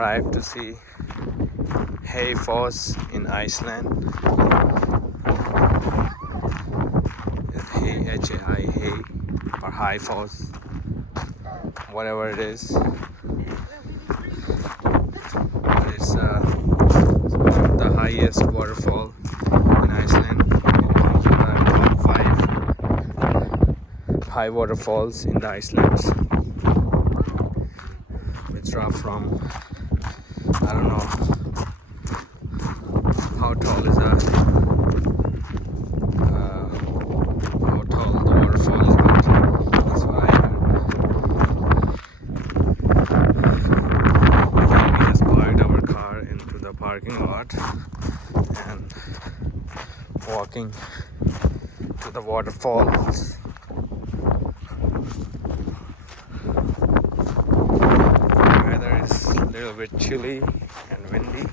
arrived to see Haifoss in Iceland. H-A-I, Hay, or Haifoss, whatever it is. It's one of the highest waterfall in Iceland. It's one of the top 5 high waterfalls in the Icelands, which are from, I don't know how tall is that, how tall the waterfall is, but that's why we just parked our car into the parking lot and walking to the waterfalls. Weather is a little bit chilly and windy.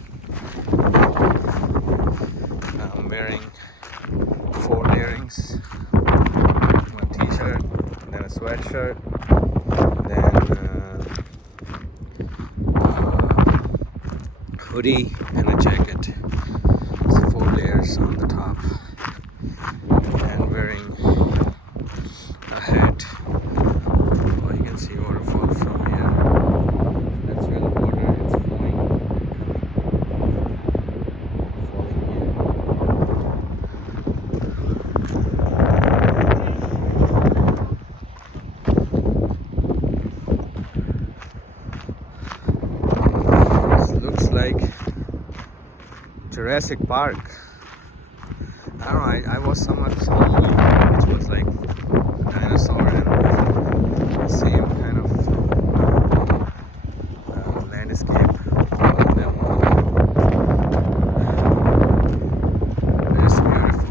I'm wearing 4 layerings, one t-shirt, then a sweatshirt, then hoodie and a jacket. So 4 layers on the top, and wearing a hat. Oh, you can see waterfall from here. That's where the water is flowing here. This looks like Jurassic Park. I don't know, I was somewhat movie which was like a dinosaur and the same kind of landscape. All of them. It's beautiful.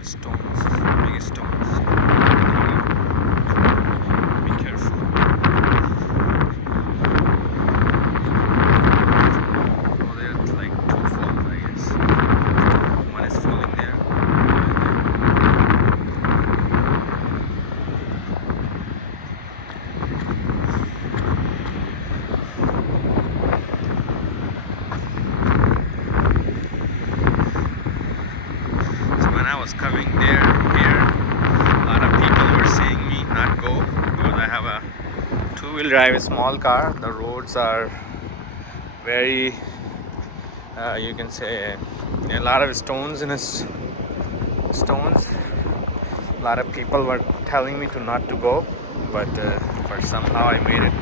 Stones, big stones. Be careful. Oh, there's like 2 falls, I guess. One is falling there. When I was coming here, a lot of people were saying me not go because I have a 2-wheel drive, a small car. The roads are very, you can say, a lot of stones in stones. A lot of people were telling me to not to go, but for somehow I made it.